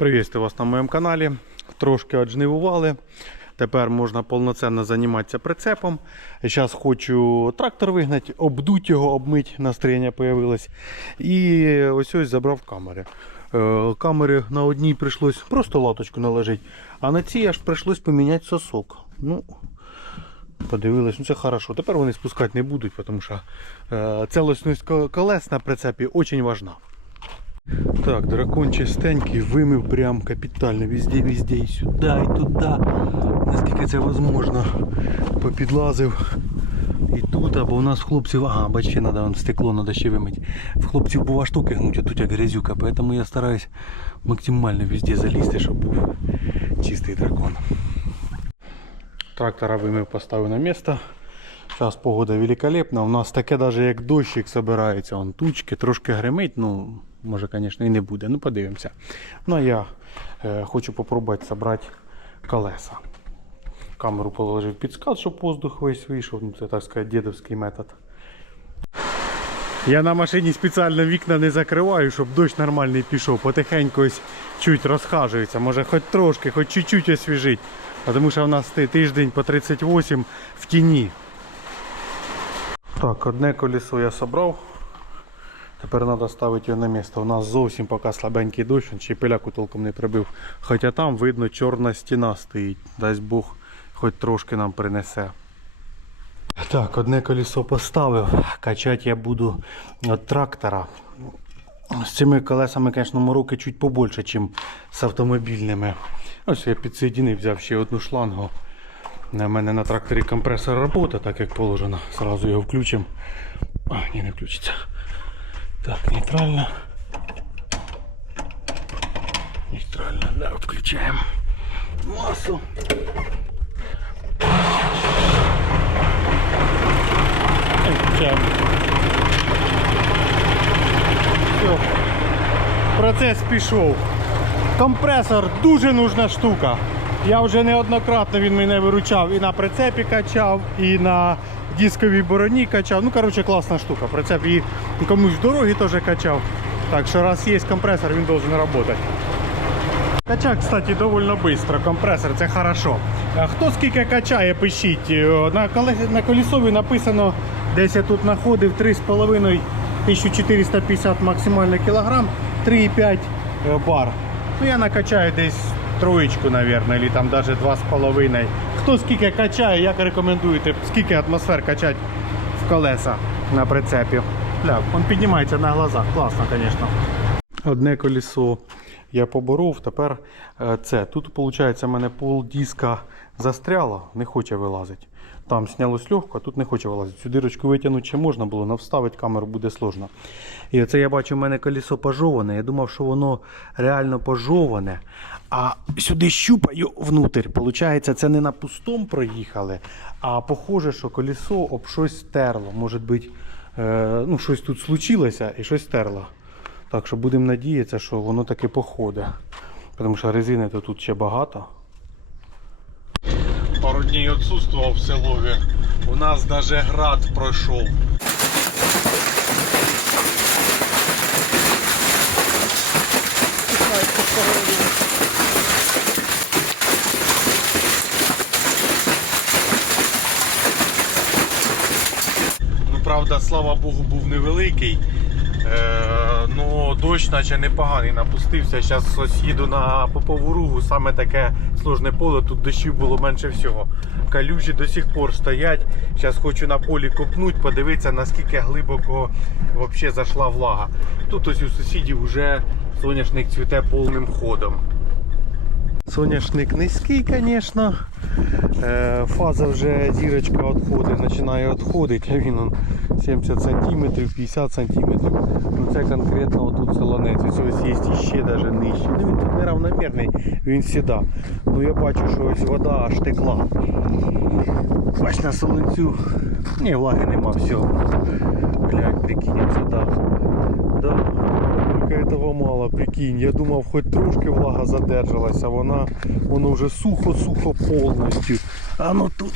Приветствую вас на моєму каналі. Трошки отжнивували. Тепер можна повноцінно займатися прицепом. Зараз хочу трактор вигнати, обдуть його, обмить, настроєння появилось. І ось ось забрав камери. Е, Камери на одній прийшлось просто латочку наложити, а на цій аж прийшлось поміняти сосок. Ну, Подивились, ну це хорошо. Тепер вони спускати не будуть, тому що е, целостність колес на прицепі дуже важна. Так, дракон чистенький, вимив прям капітально везде, везде, і сюди, і туди. Наскільки це можливо. Попідлазив. І тут, або у нас хлопців, ага, бачите, треба стекло треба ще вимити. В хлопців бува штуки гнуть, а тут як грязюка, поэтому я стараюсь максимально везде залізти, щоб був чистий дракон. Трактора вимив, поставив на місце. Зараз погода великолепна. У нас таке даже як дощик собирається, он тучки, трошки гримить, ну, може, звісно, і не буде. Ну, подивимося. Ну, а я е, хочу попробувати зібрати колеса. Камеру положив під скат, щоб воздух весь вийшов. Ну, це, так сказати, дідовський метод. Я на машині спеціально вікна не закриваю, щоб дощ нормальний пішов. Потихеньку ось чуть розхажується. Може хоч трошки, хоч чуть-чуть освіжить. Тому що в нас тиждень по 38 в тіні. Так, одне колесо я собрав. Тепер треба ставити його на місце. У нас зовсім поки слабенький дощ, він ще пиляку толком не прибив. Хоча там видно чорна стіна стоїть. Дасть Бог, хоч трошки нам принесе. Так, одне колесо поставив. Качати я буду від трактора. З цими колесами, звісно, мороки чуть побольше, ніж з автомобільними. Ось я підсоєдинив, взяв ще одну шлангу. У мене на тракторі компресор робота, так як положено. Сразу його включимо. А, ні, не включиться. Так, нейтрально. Нейтрально, да, включаємо масу. І Включаємо. Все. Процес пішов. Компресор дуже нужна штука. Я вже неоднократно він мене виручав і на прицепі качав, і на дисковій бороні качав. Ну, коротше, класна штука. Прицеп і комусь в дорогі теж качав. Так що раз є компресор, він должен працювати. Качає, кстати, довольно швидко. Компресор це хорошо. Хто скільки качає, пишіть. Е, На, на колесові написано, десь я тут знаходив 3,5 1450 максимально кілограм, 3,5 е, бар. Ну я накачаю десь троєчку, мабуть, або там навіть 2,5. Хто скільки качає, як рекомендуєте, скільки атмосфер качати в колеса на прицепі. Бля, він піднімається на глазах. Класно, звісно. Одне колесо я поборов, тепер е, це. Тут, виходить, у мене пол диска застряло, не хоче вилазити. Там снялось легко, а тут не хоче вилазити. Цю дирочку витягнути ще можна було, але вставити камеру буде сложно. І оце я бачу, у мене колесо пожоване. Я думав, що воно реально пожоване. А сюди щупаю внутрь. Получається, це не на пустом проїхали, а похоже, що колесо об щось стерло. Може бути, е, ну, щось тут случилося і щось стерло. Так що будемо надіятися, що воно таки походить. Тому що резини то тут ще багато. Пару днів відсутствував в селові. У нас навіть град пройшов. Ну, правда, слава Богу, був невеликий. Е, ну, дощ наче непоганий напустився. Зараз їду на попову ругу, саме таке сложне поле, тут дощів було менше всього. Калюжі до сих пор стоять. Зараз хочу на полі копнути, подивитися, наскільки глибоко взагалі зайшла влага. Тут ось у сусідів вже соняшник цвіте повним ходом. Соняшник низький, звісно. Е, Фаза вже зірочка відходить, починає відходити, а він он 70 см, 50 см. Ну це конкретно отут солонець. Ось ось є ще навіть нижче. Ну він тут неравномірний, він сюди. Ну я бачу, що ось вода аж текла. Бач на солонцю. Ні, влаги нема, все. Блять, прикинь, сюди. Да. Только этого мало, прикинь. Я думав, хоч трошки влага задержалася, вона воно вже сухо-сухо повністю. А ну тут.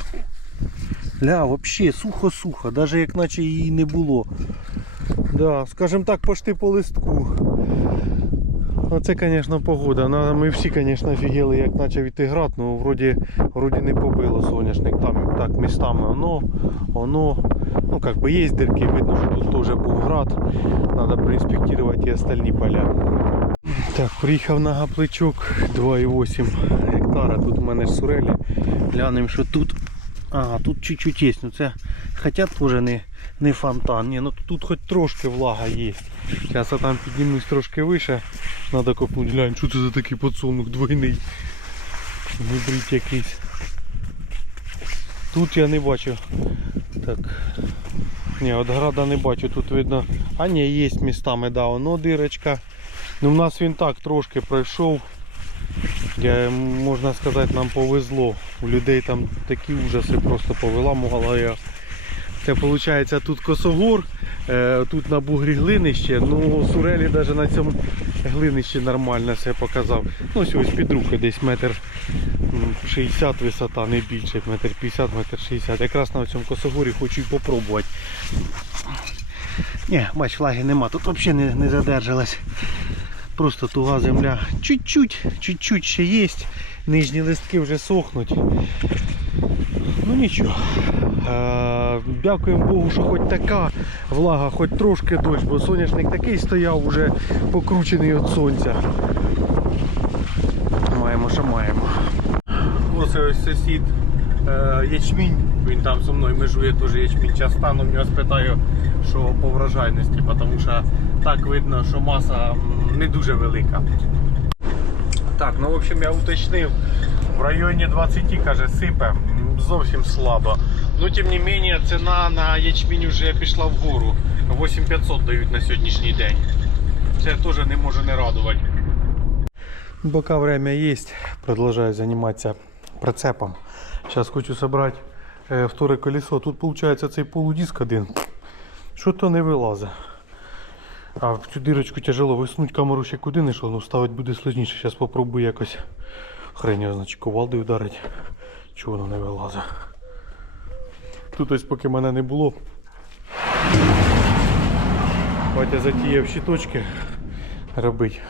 Ля, вообще сухо-сухо, навіть як наче її не було. Да, скажем так, пошти по листку. Оце, звісно, погода. Ми всі, звісно, офігели, як почав іти град, ну вроді, вроді не побило соняшник. Там так містами воно, воно. Ну, как бы є дірки, видно, що тут теж був град. Треба проінспектувати і остальні поля. Так, приїхав на гапличок 2,8 гектара. Тут у мене сурелі. Глянемо, що тут. А, тут чуть-чуть є. Ну це хоча теж не, не фонтан. Ні, ну тут хоч трошки влага є. Зараз я там піднімусь трошки вище. Треба копнути. Глянь, що це за такий подсолнух двойний. Гібрид якийсь. Тут я не бачу. Так. Ні, от града не бачу, тут видно. А ні, є містами, да, воно дирочка. Ну в нас він так трошки пройшов. Я, можна сказати, нам повезло. У людей там такі ужаси просто повиламувала я. Це виходить тут косогор, е, тут на бугрі глинище, ну Сурелі навіть на цьому глинищі нормально все показав. Ну ось ось під руки десь метр м, 60 висота, не більше, метр 50, метр 60. Якраз на цьому косогорі хочу і попробувати. Ні, бач, флаги нема, тут взагалі не, не задержалась. Просто туга земля. Чуть-чуть, чуть-чуть ще є. Нижні листки вже сохнуть. Ну нічого. Е, Дякуємо Богу, що хоч така влага, хоч трошки дощ, бо соняшник такий стояв уже покручений від сонця. Маємо, що маємо. Ось ось сусід е, ячмінь, він там зі мною межує теж ячмінь. Час стану в нього спитаю, що по врожайності, тому що так видно, що маса не дуже велика. Так, ну в общем я уточнив. В районі 20 каже сипе, зовсім слабо. Ну тим не менше ціна на ячмінь вже пішла вгору. 8500 дають на сьогоднішній день. Це теж не може не радувати. Пока время есть, продолжаю заниматься прицепом. Сейчас хочу собрать э, второе колесо. Тут получается цей полудиск один. Що-то не вилазить. А в цю дирочку тяжело висунуть камеру ще куди не йшло, ну ставить буде сложніше. Зараз попробую якось його, значить кувалдою вдарить. Чого воно не вилазить. Тут ось поки мене не було. Батя затіяв щиточки робить.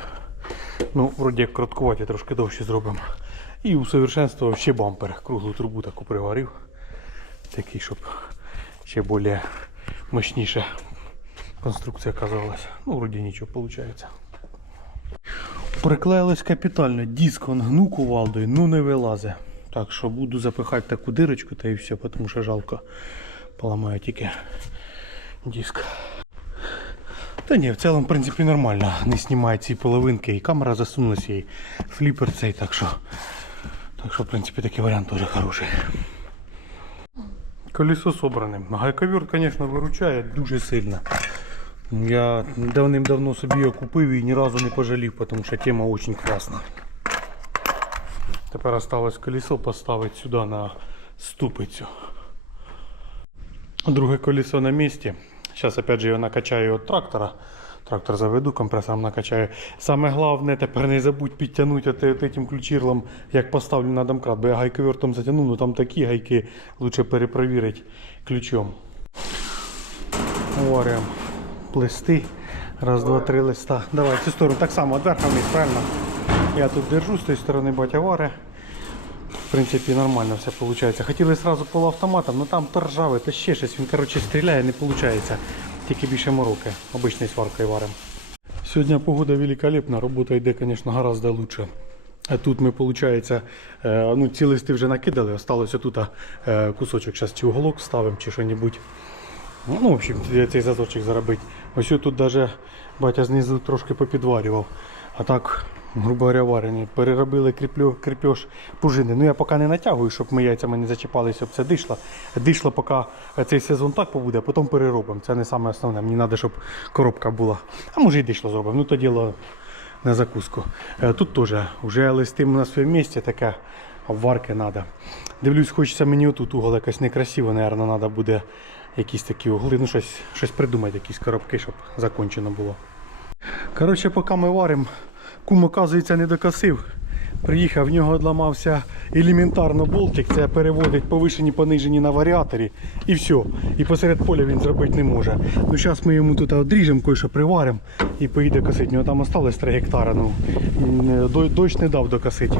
Ну, вроді як короткуваті, трошки довше зробимо. І усовершенствував ще бампер. Круглу трубу таку приварив. Такий, щоб ще більш мощніше конструкція казалась. Ну, вроді нічого виходить. Приклеїлось капітально. Диск он гну кувалдою, ну не вилазить. Так що буду запихати таку дирочку та і все, тому що жалко. Поламаю тільки диск. Та ні, в цілому, в принципі, нормально. Не знімає ці половинки і камера засунулася, і фліпер цей, так що. Так що, в принципі, такий варіант теж хороший. Колесо собране. Гайковір, звісно, виручає дуже сильно. Я давним-давно собі його купив і ні разу не пожалів, тому що тема дуже класна. Тепер осталось колесо поставити сюди на ступицю. Друге колесо на місці. Зараз опять же його накачаю від трактора. Трактор заведу, компресором накачаю. Саме головне тепер не забудь підтягнути от ключирлом, як поставлю на домкрат, бо я гайковертом затягнув, ну там такі гайки лучше перепровірити ключом. Варимо плести. Раз, два, три листа. Давай цю сторону так само, від вниз, правильно? Я тут держу, з тієї сторони батя варе. В принципі, нормально все виходить. Хотіли сразу полуавтоматом, але там то ржаве, то ще щось. Він коротше стріляє, не виходить. Тільки більше мороки. Обичною сваркою варимо. Сьогодні погода великолепна, робота йде, звісно, гораздо лучше. А тут ми, виходить, ну, ці листи вже накидали, осталося тут е, кусочок, зараз чи уголок ставимо, чи що-небудь. Ну, в общем, цей зазорчик заробити. Ось тут навіть батя знизу трошки попідварював. А так, грубо говоря, варені. Переробили кріплю, кріпеж пружини. Ну я поки не натягую, щоб ми яйцями не зачіпалися, щоб це дишло. Дишло, поки цей сезон так побуде, а потім переробимо. Це не саме основне. Мені треба, щоб коробка була. А може і дишло зробимо. Ну то діло на закуску. Е, Тут теж вже листимо на своєму місці, таке обварки треба. Дивлюсь, хочеться мені отут угол якось некрасиво, мабуть, треба буде якісь такі угли, ну щось, щось придумати, якісь коробки, щоб закончено було. Коротше, поки ми варимо, кум, оказується, не докосив. Приїхав, в нього одламався елементарно болтик, це переводить повишені понижені на варіаторі і все. І посеред поля він зробити не може. Ну зараз ми йому тут одріжемо, кое-що приваримо і поїде косити. У нього там осталось 3 гектара. Ну, дощ не дав докосити.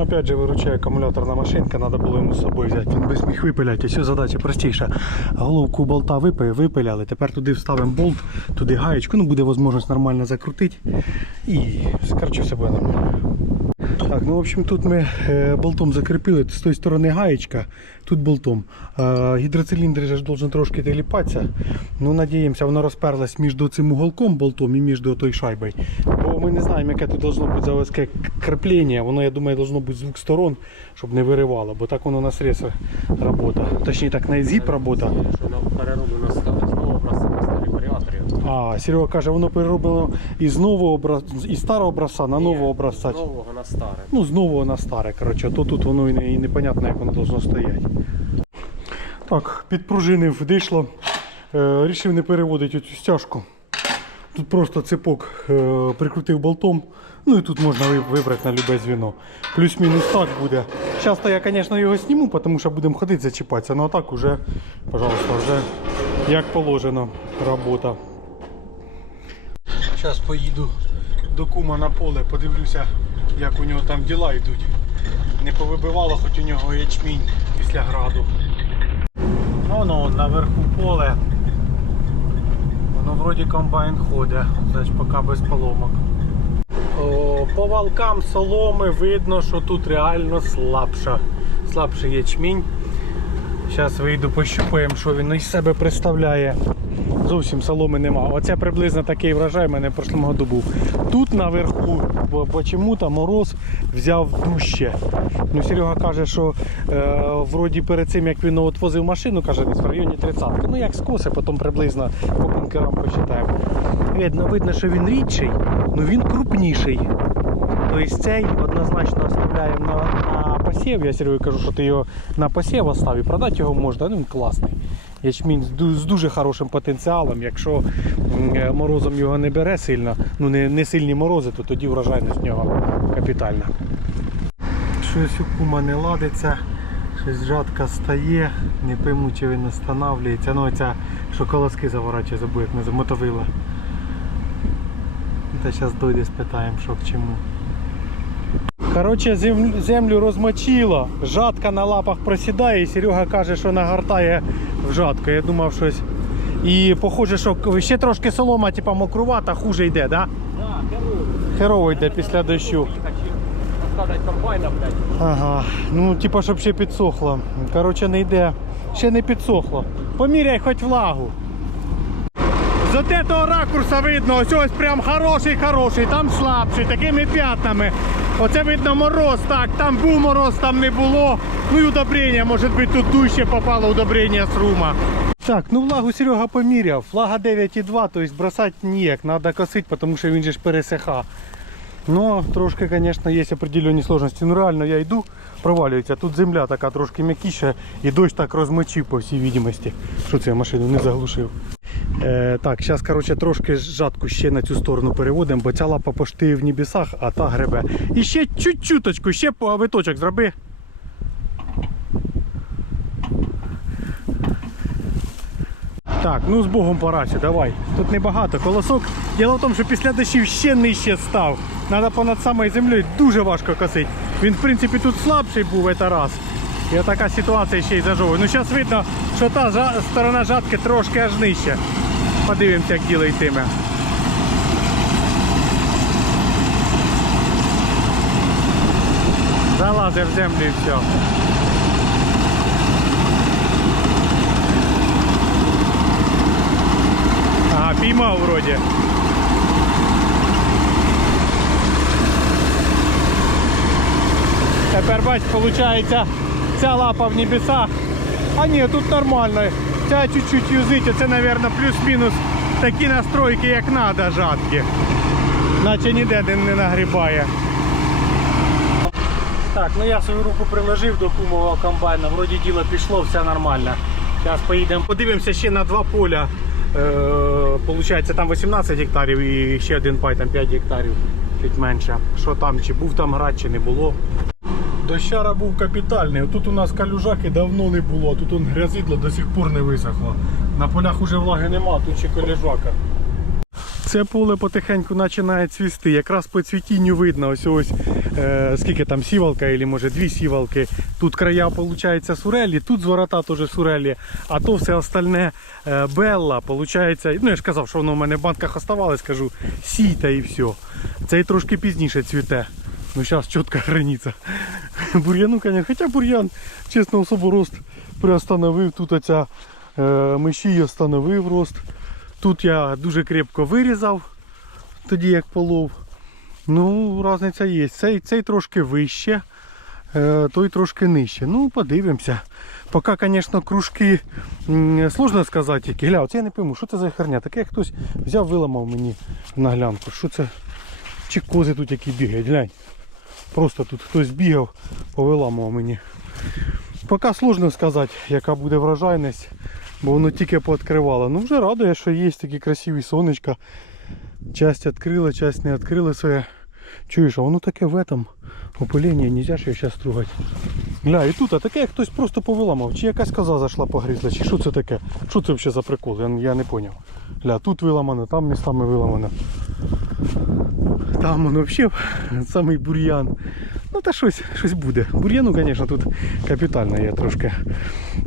Опять же виручає акумуляторна машинка, треба було йому з собою взяти. Він би зміг випиляти. Ось задача простіша. Головку болта випили, випиляли. Тепер туди вставимо болт, туди гаєчку. Ну буде можливість нормально закрутити. І скороче все буде нормально. Так, ну в общем тут ми е, болтом закріпили, з тої сторони гаєчка, тут болтом. Гідроциліндр же должен трошки теліпатися. Ну, надіємося, воно розперлось між цим уголком болтом і між тою шайбою. Бо ми не знаємо, яке тут должно бути заводське кріплення. Воно, я думаю, должно бути з двох сторон, щоб не виривало, бо так воно на срез робота. Точніше так на зіп робота. Що на перероблено з нового образця на старі варіаторі. А, Серега каже, воно перероблено із нового образця, із старого образця на нового образця. З нового на старе. Ну, знову на старе, коротше, то тут воно і, не, і непонятно, як воно должно стояти. Так, підпружинив дишло. Е, рішив не переводити цю стяжку. Тут просто цепок е, прикрутив болтом. Ну і тут можна вибрати на любе звіно. Плюс-мінус так буде. Зараз я, звісно, його зніму, тому що будемо ходити зачіпатися. Ну а так уже, пожалуйста, вже як положено робота. Зараз поїду до кума на поле, подивлюся, як у нього там діла йдуть. Не повибивало, хоч у нього ячмінь після граду. Воно наверху поле. Воно вроді комбайн ходить, значить поки без поломок. О, по валкам соломи видно, що тут реально слабша. Слабший ячмінь. Зараз вийду пощупаємо, що він із себе представляє. Зовсім соломи нема. Оце приблизно такий врожай в мене в прошлому году був. Тут наверху, бо, чому-то мороз взяв дужче. Ну, Серега каже, що е, вроді перед цим, як він от возив машину, каже, десь в районі 30 Ну як скоси, потім приблизно по бункерам посчитаємо. Видно, видно, що він рідший, але він крупніший. Тобто цей однозначно оставляємо на посів. Я Сергію кажу, що ти його на посів остав і продати його можна, ну він класний. Ячмінь з дуже хорошим потенціалом. Якщо е, морозом його не бере сильно, ну не, не сильні морози, то тоді врожайність в нього капітальна. Щось у кума не ладиться, щось жатка стає, не пойму, чи він встановлюється. Ну оця, що колоски заворачує, забув, як не замотовила. Та зараз дойде, спитаємо, що к чому. Коротше, землю розмочило, жатка на лапах просідає, і Серега каже, що нагортає в жатку. Я думав щось. І похоже, що ще трошки солома, типа мокрувата, хуже йде, да? Так, керую. Херово йде після дощу. Ага, ну типа, щоб ще підсохло. Коротше, не йде. Ще не підсохло. Поміряй хоч влагу. З от этого ракурса видно, ось ось прям хороший, хороший, там слабший, такими п'ятнами. Оце видно мороз, так, там був мороз, там не було. Ну і удобрення, може бути тут дужче попало удобрення з рума. Так, ну влагу Серега поміряв. Влага 9,2, тобто бросати ніяк, треба косити, тому що він же ж пересиха. Ну, трошки, звісно, є определенні сложності. Ну реально я йду, провалюється. Тут земля така трошки м'якіша і дощ так розмочив по всій відомості. Що це я машину не заглушив. Е, так, зараз коротше, трошки жатку ще на цю сторону переводимо, бо ця лапа пошти в небесах, а та гребе. І ще чуть-чуточку, ще по виточок зроби. Так, ну з Богом параче, давай. Тут небагато. Колосок. Діло в тому, що після дощів ще нижче став. Треба понад самою землею дуже важко косити. Він, в принципі, тут слабший був це раз. І така ситуація ще й зажовує. Ну зараз видно, що та жа- сторона жатки трошки аж нижче. Подивимося, як діло йтиме. Залазив землю і все. Ага, піймав вроді. Тепер бач, виходить, ця лапа в небесах. А ні, тут нормально. Ця чуть-чуть юзить, це, мабуть, плюс-мінус такі настройки, як треба, жатки. Наче ніде не- нагрібає. Так, ну я свою руку приложив до кумового комбайна, вроді діло пішло, все нормально. Зараз поїдемо, подивимося ще на два поля. Е, получається там 18 гектарів і ще один пай, там 5 гектарів. чуть менше. Що там, чи був там град, чи не було. Дощара був капітальний. Тут у нас калюжаки давно не було, тут он грязидло до сих пор не висохло. На полях уже влаги нема, тут ще калюжака. Це поле потихеньку починає цвісти. Якраз по цвітінню видно, ось ось е, скільки там сівалка, або може дві сівалки. Тут края виходить сурелі, тут зворота теж сурелі, а то все остальне е, белла. Получається, ну я ж казав, що воно в мене в банках оставалось, кажу, сійта і все. Цей трошки пізніше цвіте. Ну зараз чітка границя. Бур'яну, звісно, хоча бур'ян, чесно, особо рост приостановив. Тут оця е, мишій остановив рост. Тут я дуже крепко вирізав, тоді як полов. Ну, різниця є. Цей, цей трошки вище, е, той трошки нижче. Ну, подивимося. Поки, звісно, кружки сложно сказати, які. Гля, оце я не пойму, що це за херня. Таке хтось взяв, виламав мені на глянку. Що це? Чи кози тут які бігають, глянь. Просто тут хтось бігав, повиламував мені. Поки сложно сказати, яка буде врожайність, бо воно тільки пооткривало. Ну вже радує, що є такі красиві сонечка. Часть відкрила, часть не відкрила своє. Чуєш, а воно таке в этом опилення, нельзя ж його зараз трогати. Гля, і тут, а таке як хтось просто повиламав. Чи якась коза зайшла погризла, чи що це таке? Що це взагалі за прикол? Я, я не зрозумів. Гля, тут виламано, там містами виламано. Там воно взагалі самий бур'ян. Ну та щось, щось буде. Бур'яну, звісно, тут капітально я трошки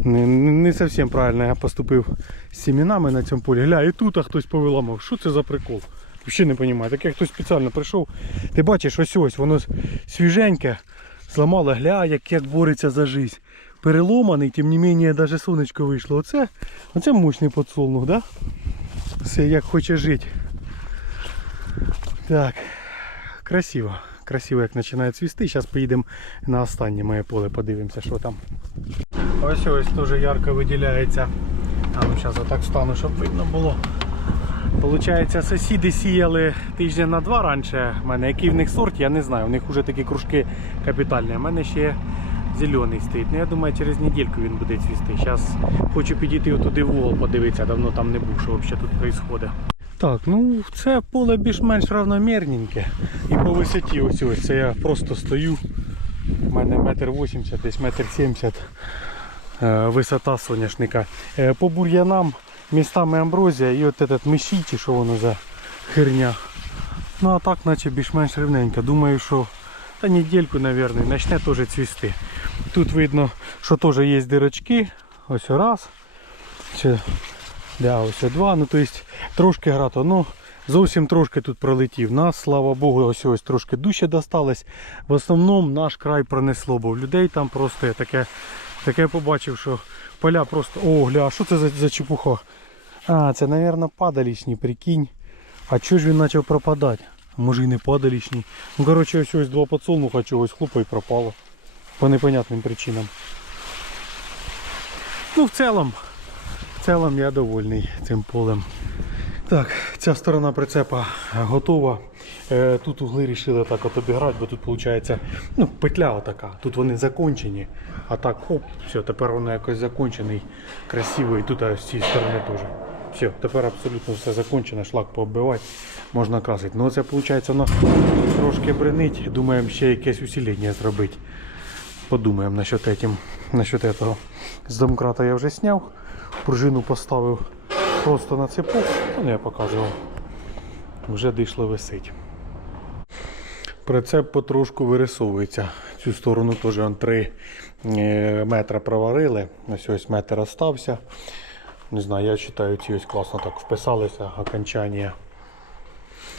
не, не зовсім правильно я поступив з семінами на цьому полі. Гля, і тут а хтось повиламав. Що це за прикол? Взагалі не розумію. Таке хтось спеціально прийшов. Ти бачиш, ось ось, воно свіженьке, зламало, гля, як, як бореться за життя. Переломаний, тим не менше, навіть сонечко вийшло. Оце, оце мощний подсолнух, да? Все як хоче жити. Так, красиво. Красиво, як починає цвісти. Зараз поїдемо на останнє моє поле, подивимося, що там. Ось ось дуже ярко виділяється. А ну зараз отак стану, щоб видно було. Получається, сусіди сіяли тижня на два раніше. У мене який в них сорт, я не знаю. У них вже такі кружки капітальні. У мене ще зелений стоїть. Ну я думаю, через недільку він буде цвісти. Зараз хочу підійти туди в угол, подивитися, давно там не був, що взагалі тут відбувається. Так, ну це поле більш-менш равномірненьке. І по висоті ось ось це я просто стою. У мене метр вісімдесят, десь метр сімдесят висота соняшника. Е, По бур'янам містами амброзія і от этот мишій, чи що воно за херня. Ну а так наче більш-менш рівненько. Думаю, що та недельку, мабуть, почне теж цвісти. Тут видно, що теж є дирочки. Ось раз. Чи Да, ось два. Ну, то есть, трошки грато, ну зовсім трошки тут пролетів. Нас, слава Богу, ось ось трошки дужче досталось. В основному наш край пронесло, бо в людей там просто я таке, таке побачив, що поля просто. О, гля, а що це за, за чепуха? А, це, мабуть, падалічні, прикинь. А чого ж він почав пропадати? Може і не падалічні. Ну, коротше, ось ось два подсолнуха чогось хлопа і пропало. По непонятним причинам. Ну, в цілому. В цілому я довольний цим полем. Так, ця сторона прицепа готова. Е, Тут угли вирішили так от обіграти, бо тут виходить ну, петля отака. Тут вони закончені. А так хоп, все, тепер воно якось закончений, красивий. Тут а, з цієї сторони теж. Все, тепер абсолютно все закончено, шлак пооббивати, можна красити. Ну це виходить воно трошки бренить. Думаємо ще якесь усилення зробити. Подумаємо насчет этим, насчет этого. З домкрата я вже зняв, пружину поставив просто на цепок, ну я показував. Вже дійшло висить. Прицеп потрошку вирисовується. Цю сторону теж он 3 метри проварили. Ось ось метр остався. Не знаю, я вважаю, ці ось класно так вписалися, окончання.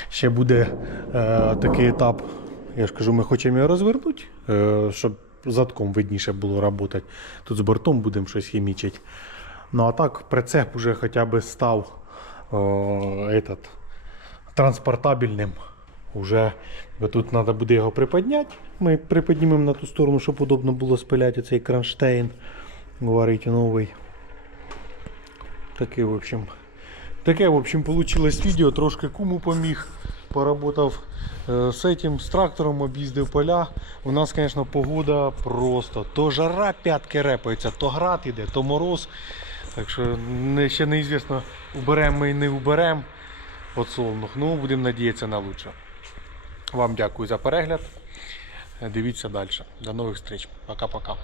Ще буде е, такий етап. Я ж кажу, ми хочемо його розвернути, е, щоб задком видніше було працювати. Тут з бортом будемо щось хімічити. Ну а так прицеп уже хоча б став е, этот, транспортабельним. Уже тут треба буде його приподняти. Ми приподнімемо на ту сторону, щоб удобно було спиляти цей кронштейн. Говорити новий. Таке, в общем. Таке, в общем, получилось відео, трошки куму поміг. Поработав е, з цим, з трактором, об'їздив поля. У нас, звісно, погода просто. То жара п'ятки репається, то град іде, то мороз. Так що ще неізвісно, уберемо ми і не уберемо подсолнух. Ну, будемо надіятися на лучше. Вам дякую за перегляд. Дивіться далі. До нових зустріч. Пока-пока.